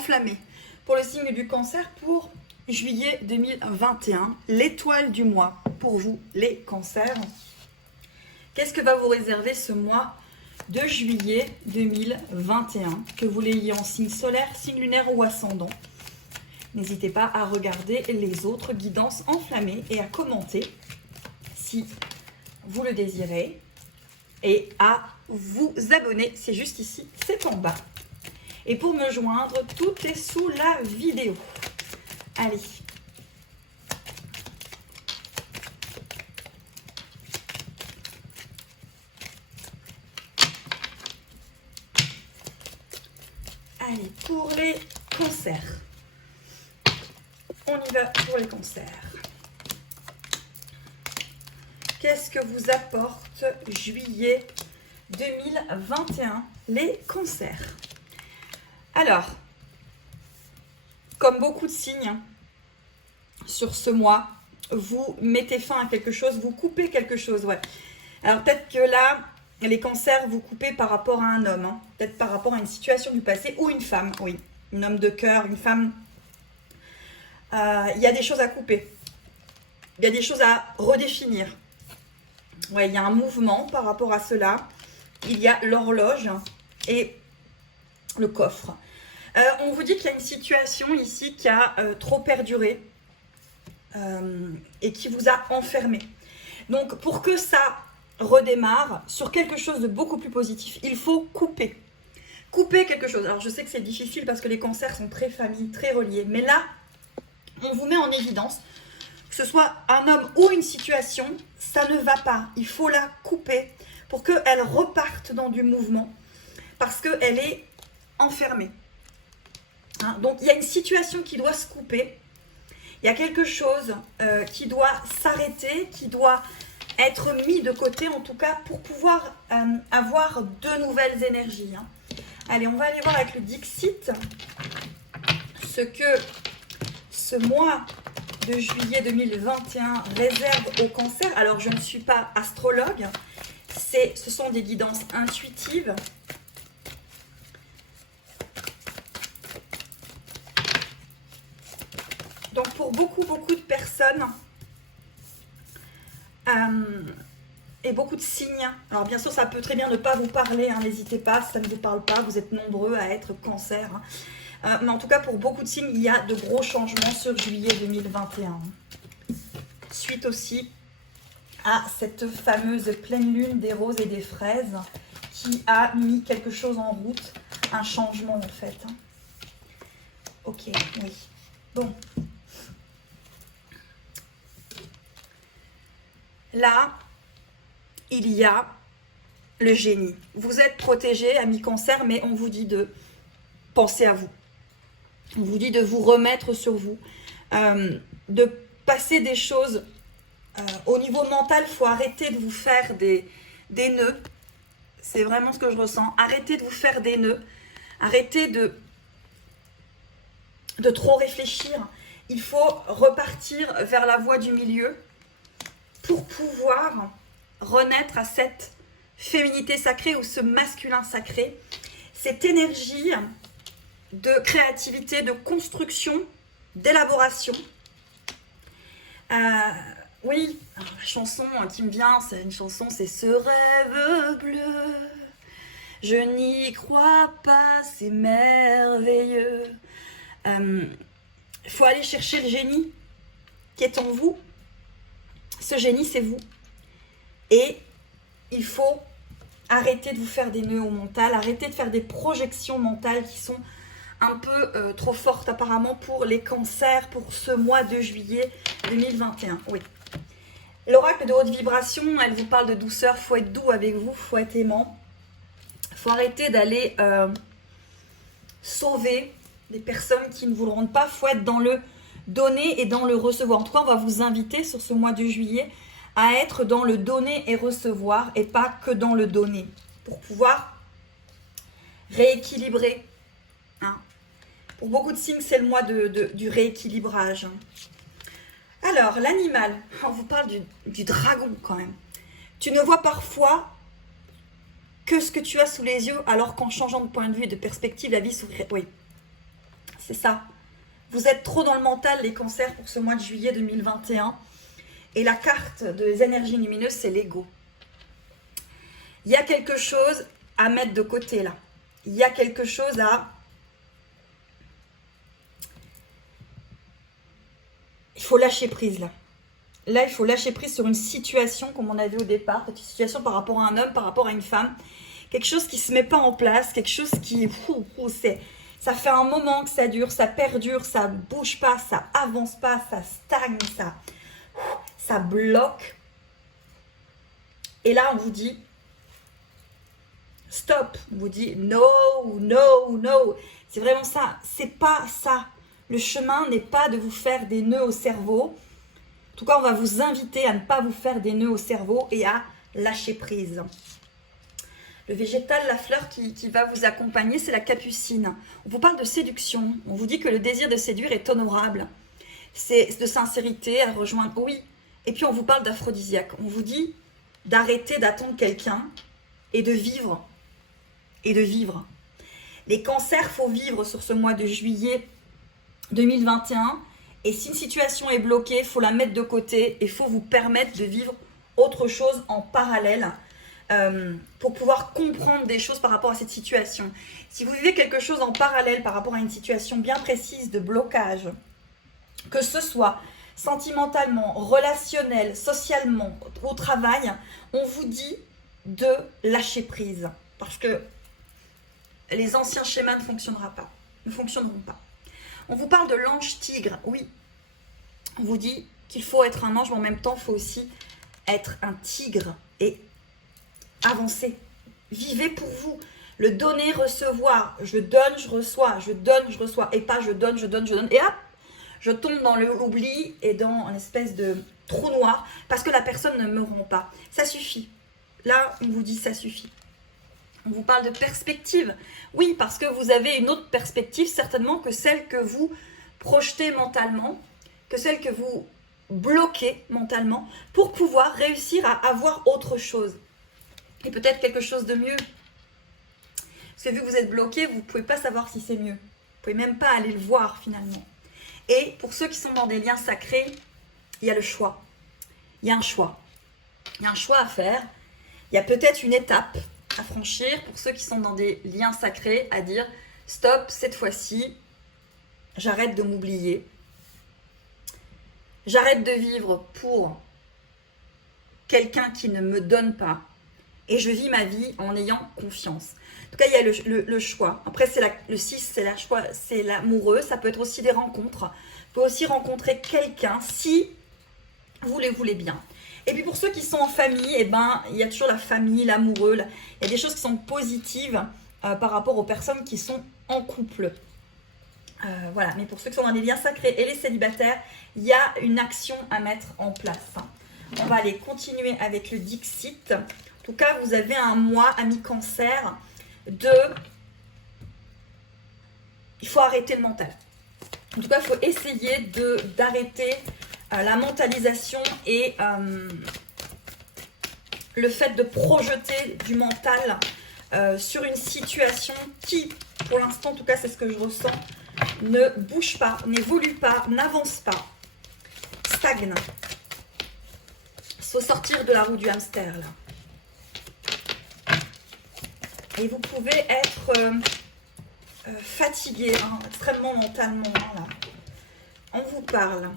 enflammé. Pour le signe du Cancer, pour juillet 2021, l'étoile du mois pour vous, les cancers. Qu'est-ce que va vous réserver ce mois de juillet 2021, que vous l'ayez en signe solaire, signe lunaire ou ascendant? N'hésitez pas à regarder les autres guidances enflammées et à commenter si vous le désirez et à vous abonner, c'est juste ici, c'est en bas. Et pour me joindre, tout est sous la vidéo. Allez. Allez, pour les cancers. On y va pour les cancers. Qu'est-ce que vous apporte juillet 2021, les cancers? Alors, comme beaucoup de signes sur ce mois, vous mettez fin à quelque chose, vous coupez quelque chose, ouais. Alors peut-être que là, les cancers, vous coupez par rapport à un homme, hein, peut-être par rapport à une situation du passé, ou une femme, oui, un homme de cœur, une femme. Il y a des choses à couper, il y a des choses à redéfinir. Ouais, il y a un mouvement par rapport à cela. Il y a l'horloge et le coffre. On vous dit qu'il y a une situation ici qui a trop perduré et qui vous a enfermé. Donc, pour que ça redémarre sur quelque chose de beaucoup plus positif, il faut couper. Couper quelque chose. Alors, je sais que c'est difficile parce que les cancers sont très familles, très reliés. Mais là, on vous met en évidence, que ce soit un homme ou une situation, ça ne va pas. Il faut la couper pour qu'elle reparte dans du mouvement parce qu'elle est enfermée. Hein, donc, il y a une situation qui doit se couper. Il y a quelque chose qui doit s'arrêter, qui doit être mis de côté, en tout cas, pour pouvoir avoir de nouvelles énergies. Hein. Allez, on va aller voir avec le Dixit ce que ce mois de juillet 2021 réserve au cancer. Alors, je ne suis pas astrologue, ce sont des guidances intuitives. Donc, pour beaucoup de personnes et beaucoup de signes, alors bien sûr, ça peut très bien ne pas vous parler, hein, n'hésitez pas, si ça ne vous parle pas, vous êtes nombreux à être cancer. Hein. Mais en tout cas, pour beaucoup de signes, il y a de gros changements sur juillet 2021. Suite aussi à cette fameuse pleine lune des roses et des fraises qui a mis quelque chose en route, un changement en fait. Ok, oui. Bon. Là, il y a le génie. Vous êtes protégé, amis cancer, mais on vous dit de penser à vous. On vous dit de vous remettre sur vous, de passer des choses au niveau mental. Il faut arrêter de vous faire des nœuds. C'est vraiment ce que je ressens. Arrêtez de vous faire des nœuds. Arrêtez de trop réfléchir. Il faut repartir vers la voie du milieu pour pouvoir renaître à cette féminité sacrée ou ce masculin sacré, cette énergie de créativité, de construction, d'élaboration. Oui, alors la chanson qui me vient, c'est une chanson, c'est ce rêve bleu. Je n'y crois pas, c'est merveilleux. Il faut aller chercher le génie qui est en vous. Ce génie, c'est vous. Et il faut arrêter de vous faire des nœuds au mental, arrêter de faire des projections mentales qui sont un peu trop fortes apparemment pour les cancers pour ce mois de juillet 2021. Oui. L'oracle de haute vibration, elle vous parle de douceur. Il faut être doux avec vous, il faut être aimant. Il faut arrêter d'aller sauver des personnes qui ne vous le rendent pas. Il faut être dans le donner et dans le recevoir. En tout cas, on va vous inviter sur ce mois de juillet à être dans le donner et recevoir et pas que dans le donner pour pouvoir rééquilibrer. Hein. Pour beaucoup de signes, c'est le mois du rééquilibrage. Alors, l'animal, on vous parle du dragon quand même. Tu ne vois parfois que ce que tu as sous les yeux, alors qu'en changeant de point de vue et de perspective, la vie s'ouvrirait. Oui, c'est ça. Vous êtes trop dans le mental, les cancers, pour ce mois de juillet 2021. Et la carte des énergies lumineuses, c'est l'ego. Il y a quelque chose à mettre de côté là. Il y a quelque chose à... Il faut lâcher prise là. Là, il faut lâcher prise sur une situation comme on avait au départ. Une situation par rapport à un homme, par rapport à une femme. Quelque chose qui ne se met pas en place. Quelque chose qui... Ça fait un moment que ça dure, ça perdure, ça ne bouge pas, ça avance pas, ça stagne, ça bloque. Et là, on vous dit... Stop, on vous dit no, no, no. C'est vraiment ça, c'est pas ça. Le chemin n'est pas de vous faire des nœuds au cerveau. En tout cas, on va vous inviter à ne pas vous faire des nœuds au cerveau et à lâcher prise. Le végétal, la fleur qui va vous accompagner, c'est la capucine. On vous parle de séduction. On vous dit que le désir de séduire est honorable. C'est de sincérité, à rejoindre, oui. Et puis, on vous parle d'aphrodisiaque. On vous dit d'arrêter d'attendre quelqu'un et de vivre. Et de vivre. Les cancers, faut vivre sur ce mois de juillet 2021. Et si une situation est bloquée, il faut la mettre de côté et il faut vous permettre de vivre autre chose en parallèle pour pouvoir comprendre des choses par rapport à cette situation. Si vous vivez quelque chose en parallèle par rapport à une situation bien précise de blocage, que ce soit sentimentalement, relationnel, socialement, au travail, on vous dit de lâcher prise. Parce que les anciens schémas ne fonctionneront pas. On vous parle de l'ange tigre, oui. On vous dit qu'il faut être un ange, mais en même temps, il faut aussi être un tigre et avancer. Vivez pour vous. Le donner, recevoir. Je donne, je reçois. Je donne, je reçois. Et pas je donne, je donne, je donne. Et hop, je tombe dans l'oubli et dans une espèce de trou noir parce que la personne ne me rend pas. Ça suffit. Là, on vous dit ça suffit. On vous parle de perspective. Oui, parce que vous avez une autre perspective, certainement, que celle que vous projetez mentalement, que celle que vous bloquez mentalement, pour pouvoir réussir à avoir autre chose. Et peut-être quelque chose de mieux. Parce que vu que vous êtes bloqué, vous ne pouvez pas savoir si c'est mieux. Vous ne pouvez même pas aller le voir, finalement. Et pour ceux qui sont dans des liens sacrés, il y a le choix. Il y a un choix. Il y a un choix à faire. Il y a peut-être une étape à franchir pour ceux qui sont dans des liens sacrés, à dire stop, cette fois-ci, j'arrête de m'oublier. J'arrête de vivre pour quelqu'un qui ne me donne pas et je vis ma vie en ayant confiance. En tout cas, il y a le choix. Après, le 6, c'est la choix, c'est l'amoureux. Ça peut être aussi des rencontres. Vous pouvez aussi rencontrer quelqu'un si vous les voulez bien. Et puis pour ceux qui sont en famille, eh ben, il y a toujours la famille, l'amoureux. Il y a des choses qui sont positives par rapport aux personnes qui sont en couple. Voilà, mais pour ceux qui sont dans les liens sacrés et les célibataires, il y a une action à mettre en place. On va aller continuer avec le Dixit. En tout cas, vous avez un mois, ami cancer, il faut arrêter le mental. En tout cas, il faut essayer d'arrêter la mentalisation et le fait de projeter du mental sur une situation qui, pour l'instant, en tout cas, c'est ce que je ressens, ne bouge pas, n'évolue pas, n'avance pas, stagne. Il faut sortir de la roue du hamster, là. Et vous pouvez être fatigué, hein, extrêmement mentalement, hein, là. On vous parle.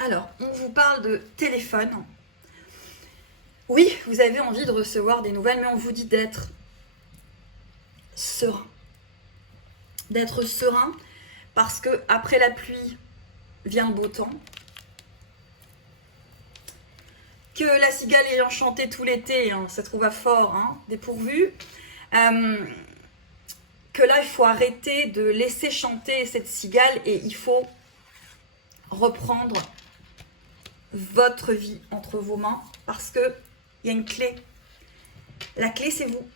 Alors, on vous parle de téléphone. Oui, vous avez envie de recevoir des nouvelles, mais on vous dit d'être serein. D'être serein parce que après la pluie vient le beau temps. Que la cigale ayant chanté tout l'été, hein, ça trouve à fort, hein, dépourvu. Que là, il faut arrêter de laisser chanter cette cigale et il faut reprendre votre vie entre vos mains parce que il y a une clé. La clé, c'est vous.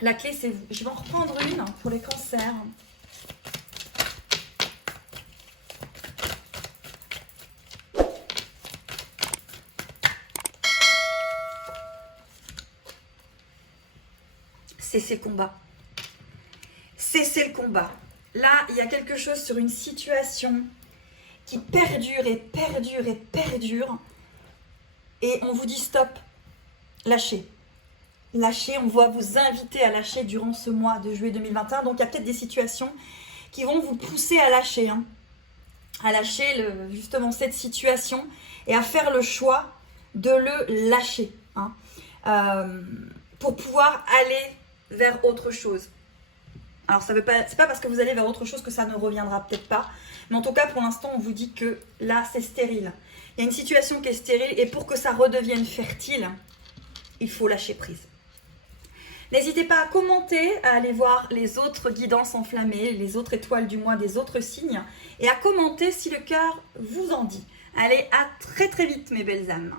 La clé, c'est vous. Je vais en reprendre une pour les cancers. cessez le combat. Cessez le combat. Là, il y a quelque chose sur une situation qui perdure et perdure et perdure. Et on vous dit stop, lâchez. Lâchez, on va vous inviter à lâcher durant ce mois de juillet 2021. Donc il y a peut-être des situations qui vont vous pousser à lâcher. À lâcher justement cette situation et à faire le choix de le lâcher. Pour pouvoir aller vers autre chose. Alors c'est pas parce que vous allez vers autre chose que ça ne reviendra peut-être pas. Mais en tout cas, pour l'instant, on vous dit que là, c'est stérile. Il y a une situation qui est stérile et pour que ça redevienne fertile, il faut lâcher prise. N'hésitez pas à commenter, à aller voir les autres guidances enflammées, les autres étoiles du mois des autres signes et à commenter si le cœur vous en dit. Allez, à très très vite mes belles âmes.